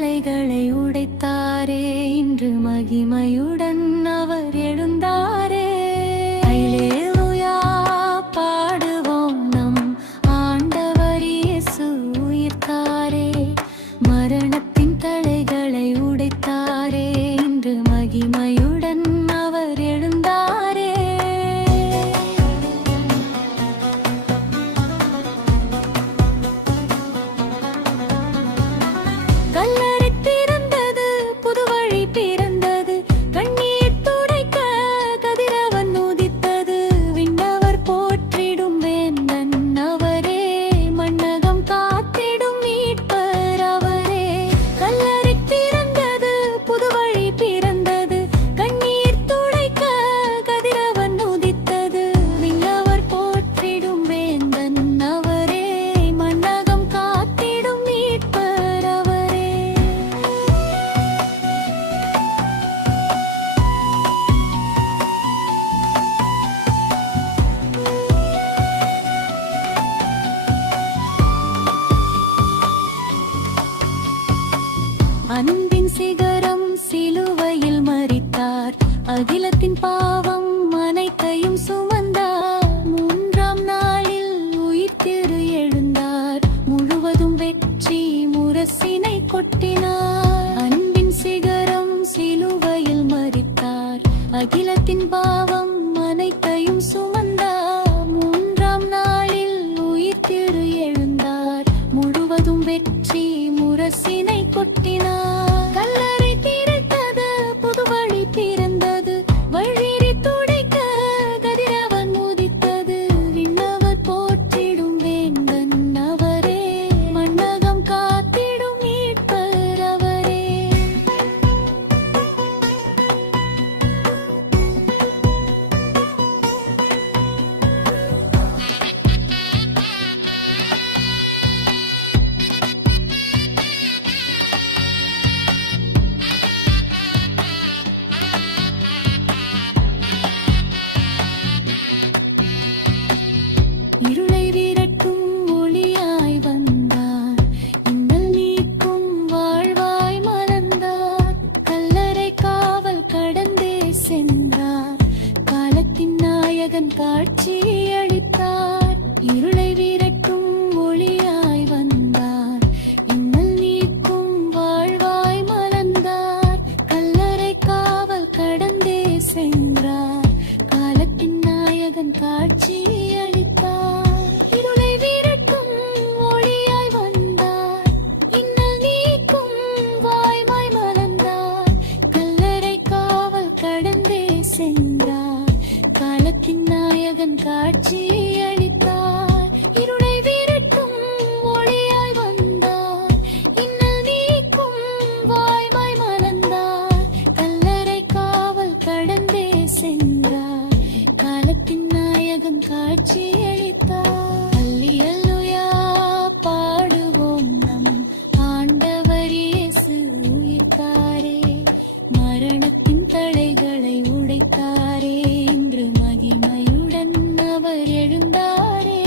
தளைகளை உடைத்தாரே, இன்று மகிமையுடன் அவர் எழுந்தாரே. அல்லேலூயா பாடுவோம், நம் ஆண்டவர் இயேசு உயிர்த்தாரே. மரணத்தின் தளைகளை உடைத்தாரே, இன்று மகிமையுடன் அவர் எழுந்தாரே. கல்லறை திறந்தது, புது வழி பிறந்தது, கண்ணீர் துடைக்க கதிரவன் உதித்தது. விண்ணவர் போற்றிடும் வேந்தன் அவரே, மண்ணகம் காத்திடும் மீட்பர் அவரே. கல்லறை திறந்தது, புது வழி பிறந்தது, கண்ணீர் துடைக்க கதிரவன் உதித்தது. விண்ணவர் போற்றிடும் வேந்தன் அவரே, மண்ணகம் காத்திடும் மீட்பர் அவரே. அன்பின் சிகரம் சிலுவையில் மரித்தார், அகிலத்தின் பாவம் அனைத்தையும் சுமந்தார். மூன்றாம் நாளில் உயிர்த்தெழு எழுந்தார், முழுவதும் வெற்றி முரசினை கொட்டினார். அன்பின் சிகரம் சிலுவையில் மரித்தார், அகிலத்தின் பாவம் அனைத்தையும் சுமந்தார். மூன்றாம் நாளில் உயிர்த்தெழு எழுந்தார், முழுவதும் வெற்றி முரசினை கொட்டினார். கல்லறை திறந்தது, புது வழி பிறந்தது, வழியை துடைக்க கதிரவன் உதித்தது. விண்ணவர் போற்றிடும் வேந்தன் அவரே, மண்ணகம் காத்திடும் மீட்பர் அவரே. இருளை விரட்டும் ஒளியாய் வந்தார், இன்னல் நீக்கும் வாழ்வாய் மலர்ந்தார். கல்லறை காவல் கடந்தே சென்றார், காலத்தின் நாயகன் காட்சி அளித்தார். இருளை விரட்டும் ஒளியாய் வந்தார், இன்னல் நீக்கும் வாழ்வாய் மலர்ந்தார். கல்லறை காவல் கடந்தே சென்றார், காலத்தின் நாயகன் காட்சி அளித்தார். இருளை விரட்டும் ஒளியாய் வந்தார், இன்னல் நீக்கும் வாய்மாய் மலர்ந்தார். கல்லறை காவல் கடந்தே சென்றார், காலத்தின் நாயகன் காட்சி அளித்தார். இருளை விரட்டும் ஒளியாய் வந்தார், இன்னல் நீக்கும் வாய்மாய் மலர்ந்தார். கல்லறை காவல் கடந்தே சென்றார், காலத்தின் நாயகன் காட்சி அளித்தார். அல்லேலூயா பாடுவோம், நம் ஆண்டவர் இயேசு உயிர்த்தாரே. மரணத்தின் தளைகளை உடைத்தாரே, இன்று மகிமையுடன் அவர் எழுந்தாரே.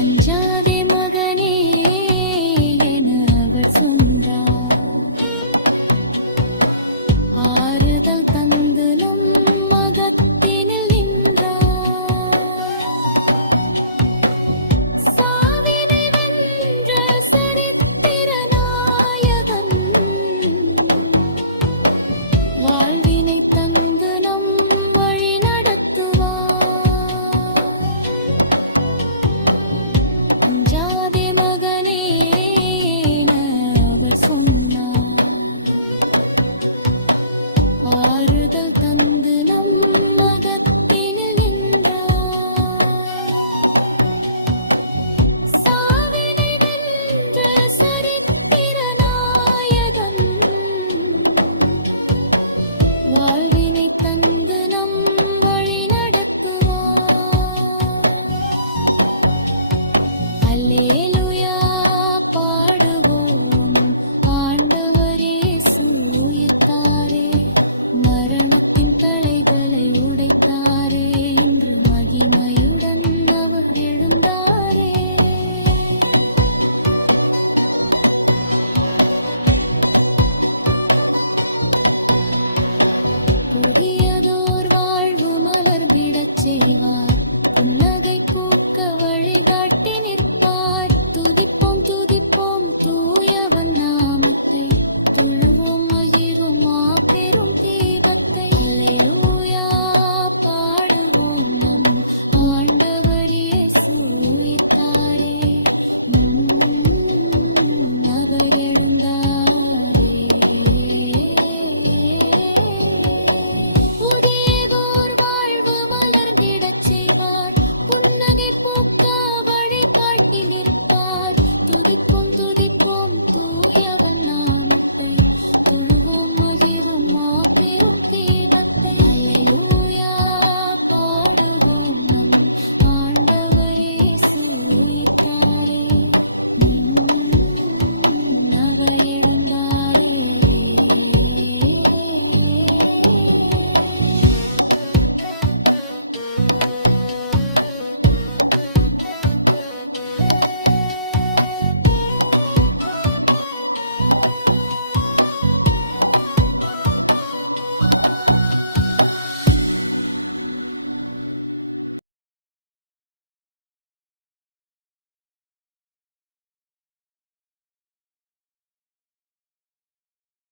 அஞ்சாதே மகனே என அவர் சொன்னார், ஆறுதல் தந்து நம் மகத்தினில் நின்றார். சாவினை வென்ற சரித்திர நாயகன், வாழ்வினை தந்து நம் வழி நடத்துவார். அல்லேலூயா